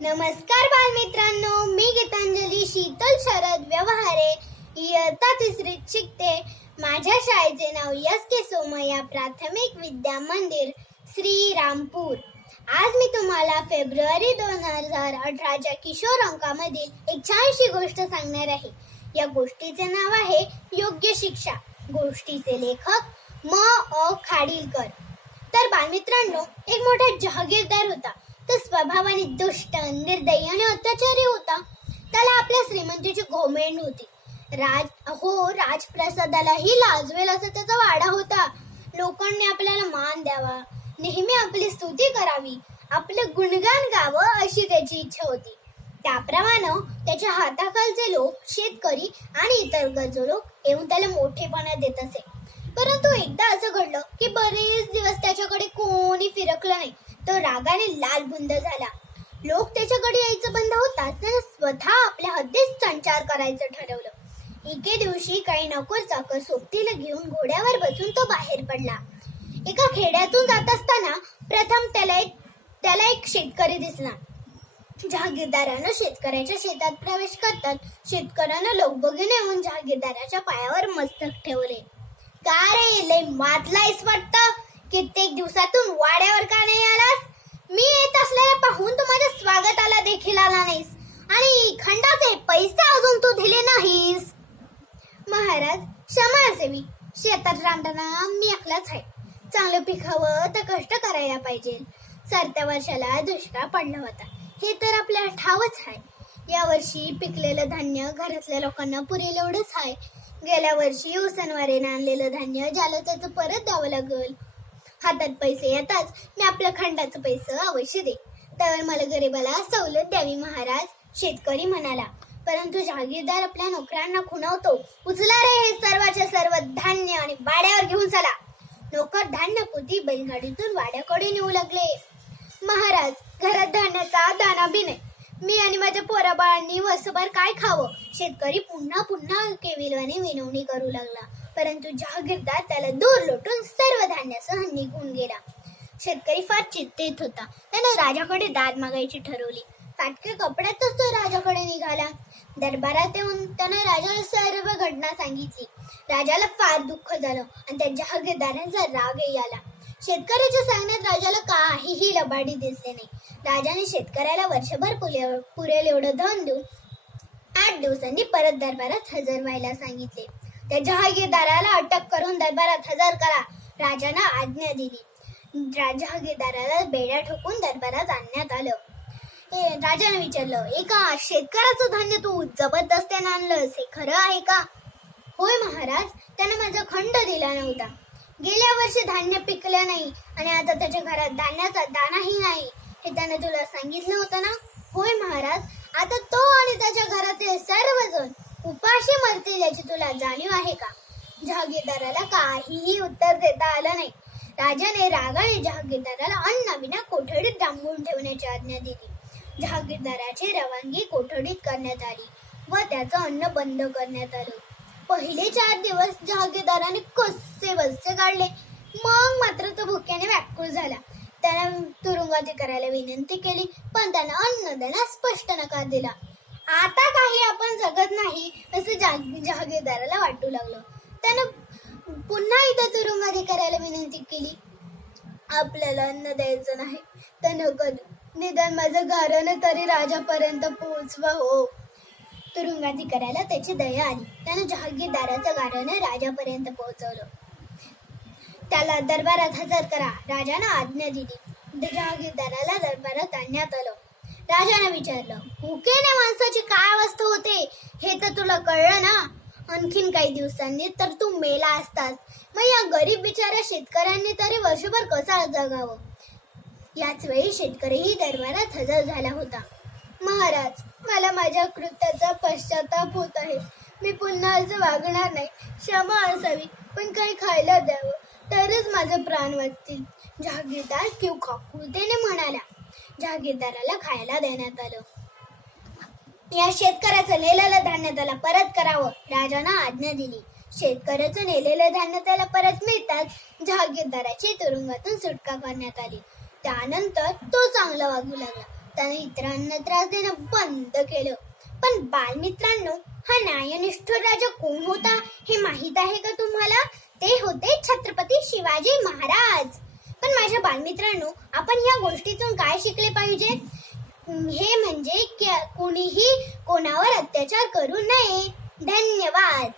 नमस्कार बालमित्रांनो, मी गीतांजली शीतल शरद व्यवहारे इयत्ता तिसरीत शिकते. माझ्या शाळेचे नाव एस.के. सोमय्या प्राथमिक विद्या मंदिर श्रीरामपूर. आज मी तुम्हाला फेब्रुवारी 2018च्या किशोर अंकामधील एक छानशी गोष्ट सांगणार आहे. या गोष्टीचे नाव आहे योग्य शिक्षा. गोष्टीचे लेखक म.अ. खाडीलकर. तर बालमित्रांनो, एक मोठा जहागीरदार होता. तो स्वभावाने दुष्ट, निर्दयी आणि अत्याचारी होता. त्याला आपल्या श्रीमंतीची घोमेंड होती. राजप्रसादालाही लाजवेल असा त्याचा वाडा होता. लोकांनी आपल्याला मान द्यावा, नेहमी आपली स्तुती करावी, आपले गुणगान गावं अशी त्याची इच्छा होती. त्याप्रमाणे त्याच्या हाताखालचे लोक, शेतकरी आणि इतर गरजू लोक येऊन त्याला मोठेपणा देत असे. परंतु एकदा असं घडलं की बरेच दिवस त्याच्याकडे कोणी फिरकलं नाही. तो रागाने लालबुंद झाला. लोक त्याच्याकडे यायचं बंद होताच त्याने स्वतः आपल्या हद्दीत संचार करायचं ठरवलं. एके दिवशी काही नोकर चाकर सोबतीला घेऊन घोड्यावर बसून तो बाहेर पडला. एका खेड्यातून जात असताना प्रथम त्याला एक शेतकरी दिसला. जहागीरदारानं शेतकऱ्याच्या शेतात प्रवेश करतात शेतकऱ्यानं लोकबघीने येऊन जहागीरदाराच्या पायावर मस्तक ठेवले. का रे, लय मातलायस वाटतं? कित्येक दिवसातून वाड्यावर का नाही आलास? मी येत असलेला पाहून तू माझ्या स्वागताला देखील आला नाहीस आणि खंडाचे पैसे अजून तू दिले नाहीस. महाराज, क्षमा असावी. शेतात रामताना मी एकलाच आहे. चांगलं पिकावं तर कष्ट करायला पाहिजे. सरत्या वर्षाला दुष्काळ पडला होता हे तर आपल्याला ठावच आहे. यावर्षी पिकलेलं धान्य घरातल्या लोकांना पुरेल एवढंच आहे. गेल्या वर्षी उसनवारीने आणलेलं धान्य ज्याला त्याचं परत द्यावं लागल. हातात पैसे येताच मी आपल्या खंडाचं पैसे अवश्य दे, तर मला गरीबाला सवलत द्यावी महाराज, शेतकरी म्हणाला. परंतु जहागीरदार आपल्या नोकरांना खुणावतो. उचला रे हे सर्वाचे सर्व धान्य आणि वाड्यावर घेऊन चला. नोकर धान्य पोती बैलगाडीतून वाड्याकडे नेऊ लागले. महाराज, घरात धान्याचा दाना बी नाही. मी आणि माझ्या पोराबाळांनी वर्षभर काय खावं? शेतकरी पुन्हा केविलवाने विनवणी करू लागला. परंतु जहागीरदार त्याला दूर लोटून सर्व धान्यासह निघून गेला. शेतकरी फार चिंतेत होता. त्याने राजाकडे दाद मागायची ठरवली. फाटक्या कपड्यातच तो राजाकडे निघाला. दरबारात येऊन त्याने राजाला सर्व घटना सांगितली. राजाला फार दुःख झालं आणि त्या जहागीरदारांचा रागही आला. शेतकऱ्याच्या सांगण्यात राजाला काहीही लबाडी दिसले नाही. राजाने शेतकऱ्याला वर्षभर पुरेल एवढं धन देऊन 8 दिवसांनी परत दरबारात हजर व्हायला सांगितले. त्या जहागीरदाराला अटक करून दरबारात हजर करा, राजाने आज्ञा दिली. जहागीरदाराला बेड्या ठोकून दरबारात आणण्यात आलं. राजाने विचारलं, एका शेतकऱ्याचं धान्य तू जबरदस्तीने आणलंस, हे खरं आहे का? होय महाराज, त्याने माझा खंड दिला नव्हता. गेल्या वर्षी धान्य पिकलं नाही आणि आता त्याच्या घरात धान्याचा दानाही नाही, हे त्याने तुला सांगितलं होतं ना? होय महाराज, आता तो आणि त्याच्या घरातील सर्वजण उपाशी मरतील याची तुला जाणीव आहे का? जहागीरदाराला काहीही उत्तर देता आलं नाही. राजाने रागाने जहागीरदाराला अन्नाविना कोठडीत डांबून ठेवण्याची आज्ञा दिली. जहागीरदाराची रवानगी कोठडीत करण्यात आली व त्याचं अन्न बंद करण्यात आलं. पहिले 4 दिवस जहागीरदाराने कसे बसचे काढले. मग मात्र तो भुक्याने व्याकुळ झाला. त्याने तुरुंगात करायला विनंती केली, पण त्यानं अन्न देण्यास स्पष्ट नकार दिला. आता काही आपण जगत नाही असं जहागीरदाराला वाटू लागलं. त्यानं पुन्हा इथं तुरुंगात करायला विनंती केली. आपल्याला अन्न द्यायचं नाही तर नको, निदान माझं गारणं तरी राजापर्यंत पोहोचवा हो. तुरुंगात करायला त्याची दया आली. त्यानं जहागीरदाराचं गारणं राजापर्यंत पोहोचवलं. त्याला दरबारात हजर करा, राजानं आज्ञा दिली. जहागीरदाराला दरबारात आणण्यात आलं. राजाने विचारलं, भुकेने माणसाची काय अवस्था होते हे तर तुला कळलं ना? आणखीन काही दिवसांनी तर तू मेला असतास. मग या गरीब बिचाऱ्या शेतकऱ्यांनी तरी वर्षभर कसा जगावं? याच वेळी शेतकरीही दरबारात हजर झाला होता. महाराज, मला माझ्या कृत्याचा पश्चाताप होत आहे. मी पुन्हा असं वागणार नाही. क्षमा असावी, पण काही खायला द्यावं तरच माझे प्राण वाचतील. जहागीरदार किवकाकुळतेने म्हणाला. जहागीरदाराला खायला देण्यात आलं. या शेतकऱ्याचं नेलेलं धान्य त्याला परत करावं, राजानं आज्ञा दिली. शेतकऱ्याचं नेलेलं धान्य त्याला परत मिळताच जहागीरदाराची तुरुंगातून सुटका करण्यात आली. त्यानंतर तो चांगला वागू लागला. त्याने इतरांना त्रास देणं बंद केलं. पण बालमित्रांनो, हा न्यायनिष्ठ राजा कोण होता हे माहित आहे का तुम्हाला? ते होते छत्रपती शिवाजी महाराज. पण माझ्या बालमित्रांनो, आपण या गोष्टीतून काय शिकले पाहिजे? हे म्हणजे कोणीही कोणावर अत्याचार करू नये. धन्यवाद.